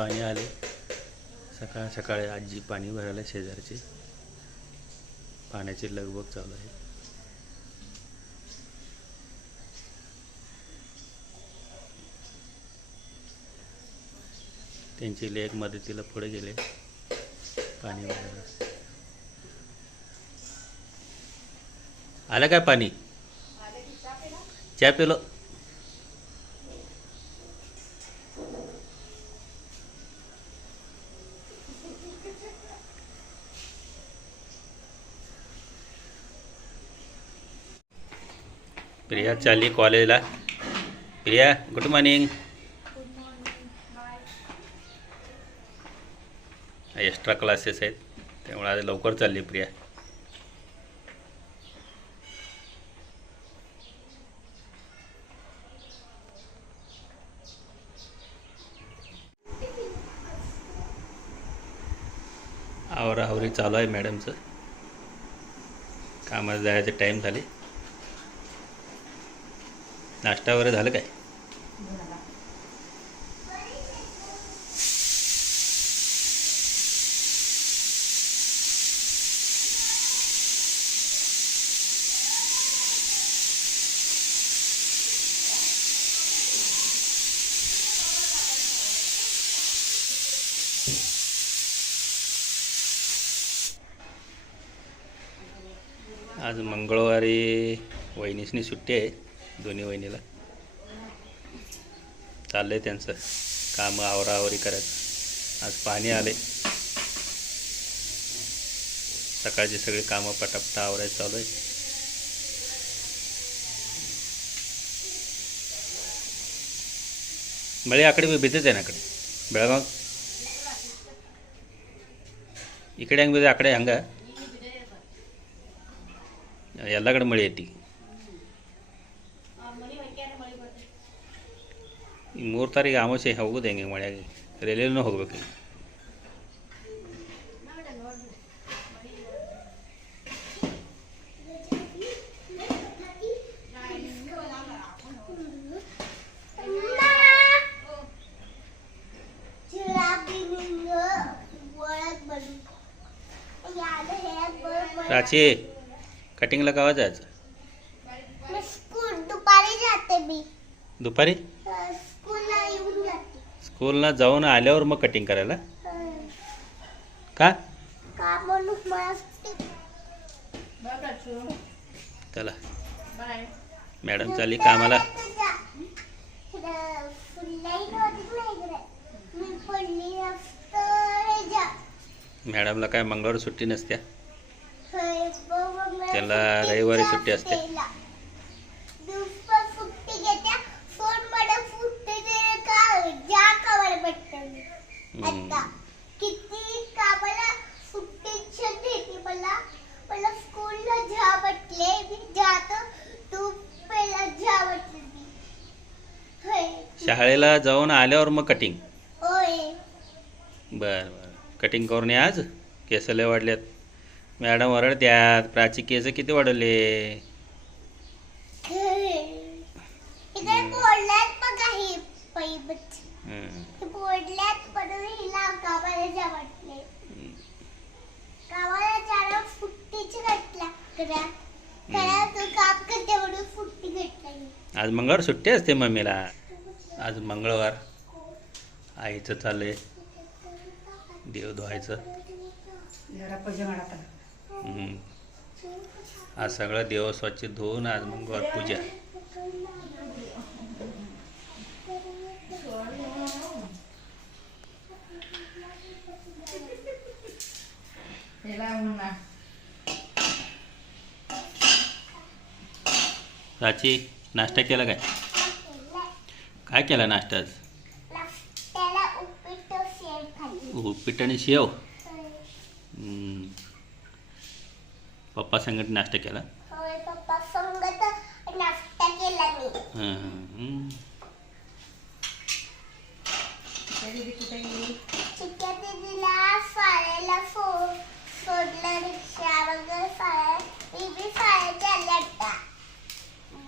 पाणी आले. सकाळ सकाळी आजी पाणी भरायला शेजारची. पाण्याची लगबग चालू आहे. त्यांची लेक मदतीला पुढे गेले. पाणी भरायला. आलं काय पाणी? चहा पिलो. प्रिया चालली कॉलेजला. Priya good morning extra classes आहेत. त्यामुळे आज लवकर चालली प्रिया. आवरा आवरी चालू आहे मॅडमचं. कामाला जायचं टाईम झाले. नाश्ता वगैरे झालं काय? आज मंगळवारी वहिनीसनी सुट्टी आहे. दोन्ही वहिनीला. चाललं आहे त्यांचं कामं आवराआवरी करायचं. आज पाणी आले. सकाळची सगळी कामं पटापटा आवरायचं चालू आहे मळे आकडे भीतीच आहे ना आकडे? बेळगाव? इकडे हंग आकडे हंगा? यालाकडे मळी येते ಈ ಮೂರು ತಾರೀಕು ಅಮಾವಾಸ್ಯೆ ಹೋಗೋದು ಹೆಂಗೆ ಮಳೆಯಾಗಿ ರೈಲ್ವೆನೂ ಹೋಗ್ಬೇಕು ಈಗ. प्राची कटिंगला केव्हा जायचं स्कूल दुपारी जाते मी दुपारी स्कूलला येऊन जाते स्कूलला जाऊन आल्यावर मग कटिंग करायला? का? चला. मॅडम चालली कामाला. मॅडमला काय मंगळवार सुट्टी नसत्या? त्याला रविवारी सुट्टी असते. दिवसभर सुट्टी घेत्या फोनमध्ये सुट्टी दे का ज्या कवर भेटते हम्म. आता किती कामाला सुट्टीची देते मला मला स्कूलला जा म्हटले मी जात तू पहिला जा म्हटली होय. शाळेला जाऊन आल्यावर मग कटिंग होय. बरं बरं. कटिंग करून या आज? केस लय वाढल्यात. मॅडम ओरडत्यात प्राची केस किती वाढवले इकडे बोलल्यात बघा ही पैबच हम्म. हे बोलल्यात पण हिला गावाला जा म्हटले गावाला जाणं सुट्टीची घटला करा करा तू काम करते म्हणून सुट्टी घेतली आज मंगळवार सुट्टी असते मम्मीला. आज मंगळवार. आईचं चाललंय देव धुवायचं. आज सगळं देव स्वच्छ धुवून आज मंगळवार पूजा. राची नाश्ता केला काय? काय केला नाश्ता उपीट आणि शेव? पप्पा संगत नाश्ता केला? पप्पा संगत नाश्ता केला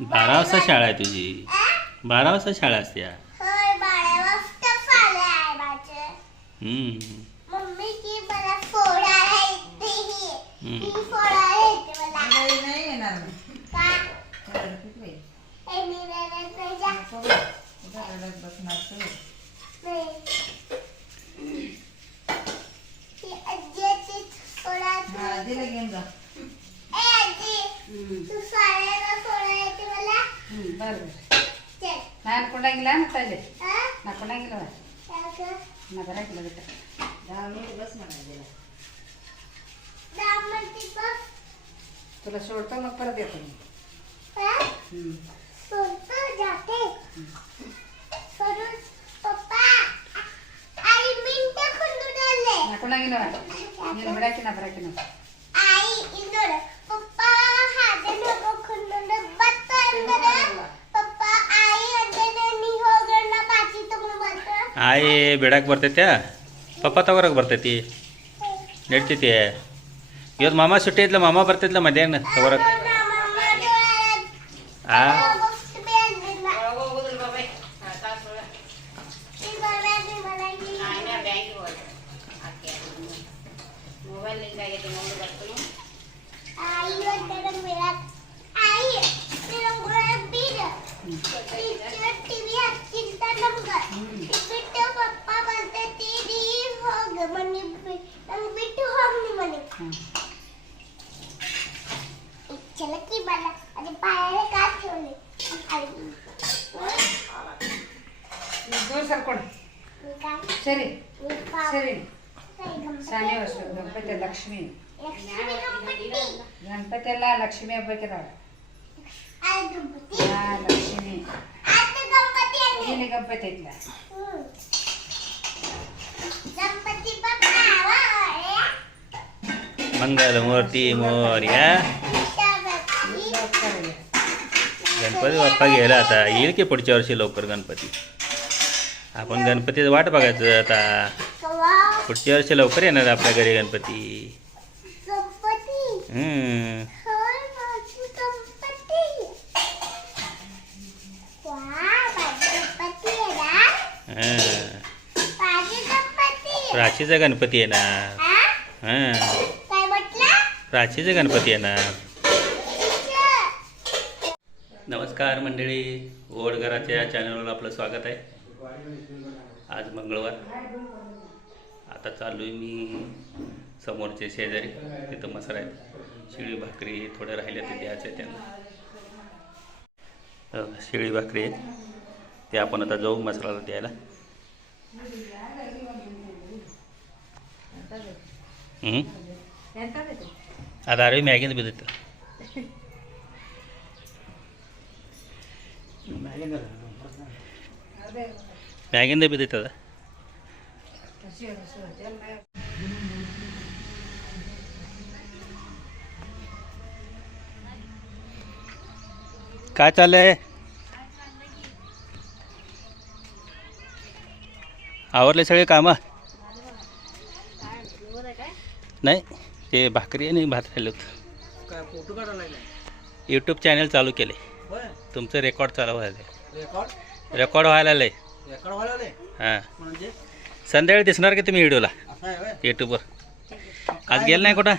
बारा वाजता शाळा आहे तुझी आ? बारा वाजता शाळा असते होय बारा वाजता शाळा आहे माझं हम्म. मम्मी की मला सोडायला येते ही. ही येते मला नाही नाही येणार नाही का रडतीच बाई. हे मी रडत नाही जा. नको बाई. कुठं रडत बसणार तू नाही. आजी येते सोडायला. दिलं घेऊन जा ए आजी तू सोडायला सोडायला येते मला बरं बरं चल ನಾನು ಕೊಡಂಗಿಲ್ಲ ಮತ್ತಲ್ಲಿ हा? ನಾ ಕೊಡಂಗಿಲ್ಲ काय गं? ನಾ ಬರಂಗಿಲ್ಲ ಬಿಟ್ಟು ನಾವು ಬಸ್ ಮಾಡಿದ್ದಿಲ್ಲ दाम म्हणते बघ. तुला सोडतो मग परत येतो मी हा? हम्म. सोडतो जाते ಆಯಿ ಬಿಡಕ್ಕೆ ಬರ್ತೈತ್ಯಾ? ಪಪ್ಪ ತಗೋರಕ್ಕೆ ಬರ್ತೈತಿ. ನಡ್ತೈತಿ ಇವತ್ತು ಮಾಮ ಸುಟ್ಟಿ ಇದ್ಲ, ಮಾಮ ಬರ್ತೈತ್ಲ ಮಧ್ಯಾಹ್ನ ತಗೋರಕ್ಕೆ ಆ? ದೂರ ಸರ್ಕೊಂಡು ಸರಿ ಸರಿ. ಸಾನಿ ವರ್ಷ ಗಣಪತಿ ಲಕ್ಷ್ಮಿ. ಗಣಪತಿ ಎಲ್ಲ ಲಕ್ಷ್ಮಿ ಹಬ್ಬಕ್ಕಿದಾವ ಲಕ್ಷ್ಮಿ. ಇಲ್ಲಿ ಗಣಪತಿ ಐತ್ಲ. ಮಂಗಲ ಮೂರ್ತಿ ಮೋರ್ಯ. गणपती बाप्पा गेला आता. येईल की पुढच्या वर्षी लवकर गणपती? आपण गणपतीचं वाट बघायचं आता. पुढच्या वर्षी लवकर येणार आपल्या घरी गणपती. हां. प्राचीचा गणपती येणार. हा? हां. प्राचीचा गणपती येणार. नमस्कार मंडळी ओडघराच्या चॅनलवर आपलं स्वागत आहे. आज मंगळवार. आता चालू आहे मी समोरचे शेजारी तिथं मसर आहेत. शिळी भाकरी थोडं राहिल्या ते द्यायचं आहे त्यांना. शिळी भाकरी आहेत. ते आपण आता जाऊ मसाला द्यायला. आता अरे मॅगीच बी देतं ಬಿದ್ದಿತ್ತು ಅದೇ ಮ್ಯಾಗಿಂದ ಬಿದ್ದಿತ್ತದ ಹಸಿ ಹಸಿ ಎಲ್ಲ काय चाललंय आवरले सगळे कामं नाही ते भाकरी आणि भात राहिलं होतं काय फोटो काढायला यूट्यूब चॅनल चालू केले होय तुमचं रेकॉर्ड चालू व्हायला रेकॉर्ड रेकॉर्ड व्हायला आले हां. म्हणजे? संध्याकाळी दिसणार की तुम्ही व्हिडिओला? यूट्यूबवर आज गेलं नाही कुठं?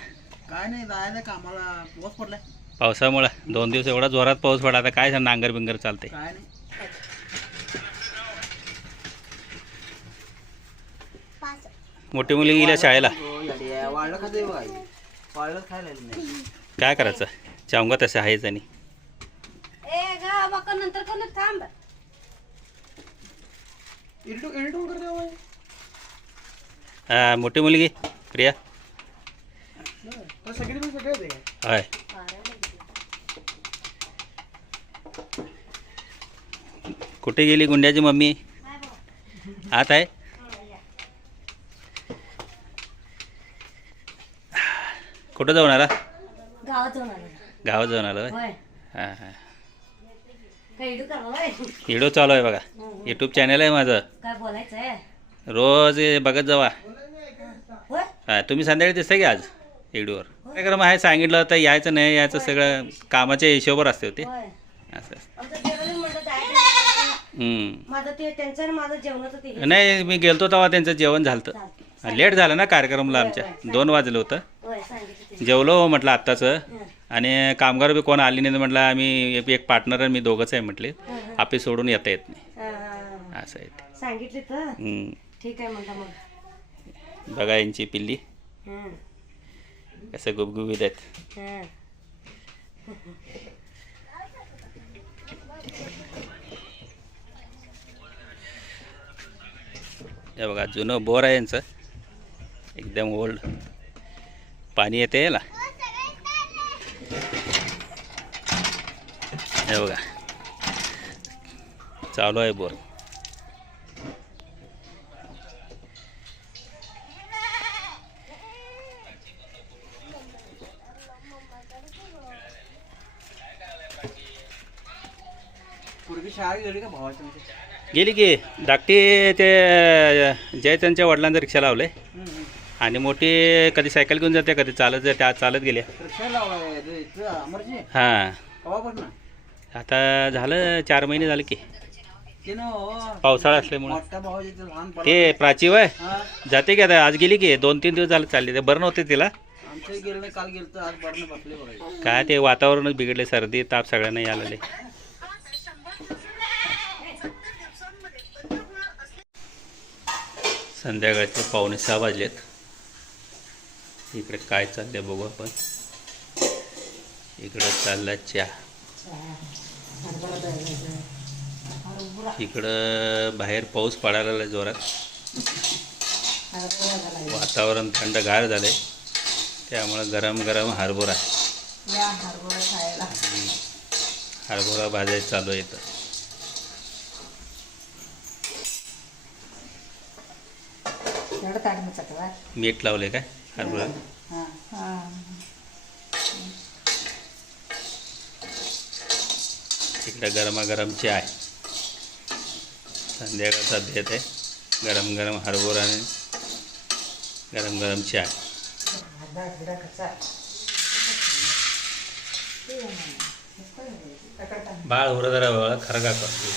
काय नाही कामाला. पाऊस पावसामुळं. दोन दिवस एवढा जोरात पाऊस पडा आता काय नांगर बिंगर चालते मोठी मुली गेल्या शाळेला. हो, काय करायचं? चांगा तसं आहेच आणि. बाका नंतर कोण थांब. एडिट करते होय हां मोठी मुलगी प्रिया. सगळी सगळे होते काय होय. कुठे गेली गुंड्याची मम्मी? आत आहे. कुठं जाऊन आला? गावात जाऊन आलो. गावात जाऊन आलो होय? हां हां. करा व्हिडिओ चालू आहे. बघा. यूट्यूब चॅनल आहे माझं. काय बोलायचं आहे? रोज हे बघत जावा. हां तुम्ही संध्याकाळी दिसता की आज व्हिडिओवर कार्यक्रम आहे सांगितलं तर यायचं नाही यायचं सगळं कामाच्या हिशोबावर असते होते. असं हे. नाही मी गेलतो तेव्हा त्यांचं जेवण झालं. लेट झालं ना कार्यक्रमला आमच्या. दोन वाजलं होतं. जेवलो म्हटलं आत्ताचं. हं. आणि कामगार बी कोण आली नाही म्हटलं आम्ही एक- पार्टनर मी दोघंच आहे म्हटले. आपली सोडून येता येत नाही. असं आहे ते. सांगितले तर हम्म. ठीक आहे म्हणता मग. बघा यांची पिल्ली. हं. कसं गुबगुबीत आहेत. हं. हे बघा जुनं बोर आहे यांचं. एकदम ओल्ड पाणी येते याला. हे बघा. चालू आहे बोर. गेली का? गेली धाकटी ते जयचंदच्या वडिलांचं रिक्षा लावले. आणि मोठी कधी सायकल घेऊन जाते कधी चालत जाते आज चालत गेल्या अमरजी? हां. आता झालं चार महिने झाले की. हो, पावसाळा असल्यामुळं. ते लहान पोरं- ते प्राची वय हा. जाते की आता आज गेली की दोन तीन दिवस झाले चालले. ते बरं नव्हते तिला. काय ते वातावरणच बिघडले सर्दी ताप सगळ्यांना यायला संध्याकाळचे पावणे सहा वाजलेत. इकडे काय चाललंय बघू आपण. इकडं चालला चहा. इकडं बाहेर पाऊस पडायला लागलाय जोरात. वातावरण थंडगार झालंय. त्यामुळं गरम गरम हरभरा. हरभरा भाजायचं चालू आहे इथं. मीठ लावले काय? हरभरा? इकडे गरमागरम चहा आहे. संध्याकाळचा भेट आहे गरम गरम हरभरा आणि गरम गरम चहा बाळ होरं जरा वेळा खरं का करतो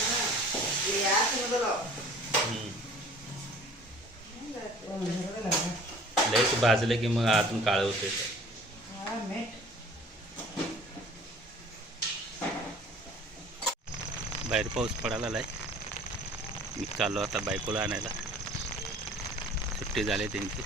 लयच भाजले की मग आतून काळं होते बाहेर पाऊस पडायला आहे मी चाललो आता बायकोला आणायला. सुट्टी झाली त्यांची.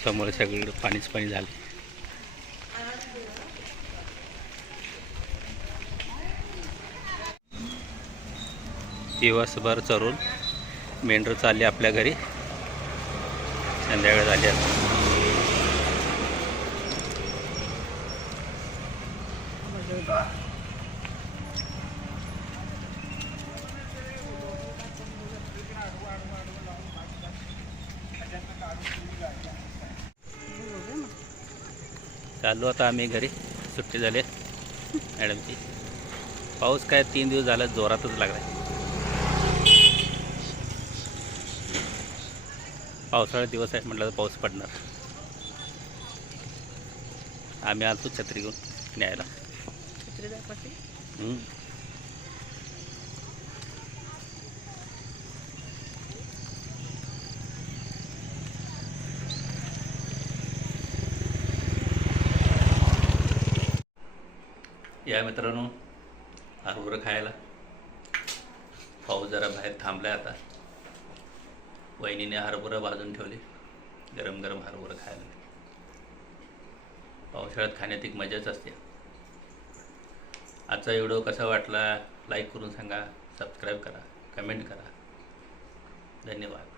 पावसामुळे सगळीकडे पाणीच पाणी झाले दिवसभर चरून मेंढरं चालली आपल्या घरी. संध्याकाळ झाली आता. चाललो आता आम्ही घरी. सुट्टी झाली. मॅडमची पाऊस काय तीन दिवस झाला जोरातच लागला पावसाळा दिवस आहे म्हटलं तर पाऊस पडणार. आम्ही आलतो छत्री घेऊन न्यायला. या मित्रांनो हरभरं खायला. पाऊस जरा बाहेर थांबलाय आता. वहिनीने हरभरं भाजून ठेवले. गरम गरम हरभरं खायला. पावसाळ्यात खाण्यात एक मजाच असते. आजचा व्हिडिओ कसा वाटला लाईक करून सांगा सबस्क्राईब करा कमेंट करा. धन्यवाद.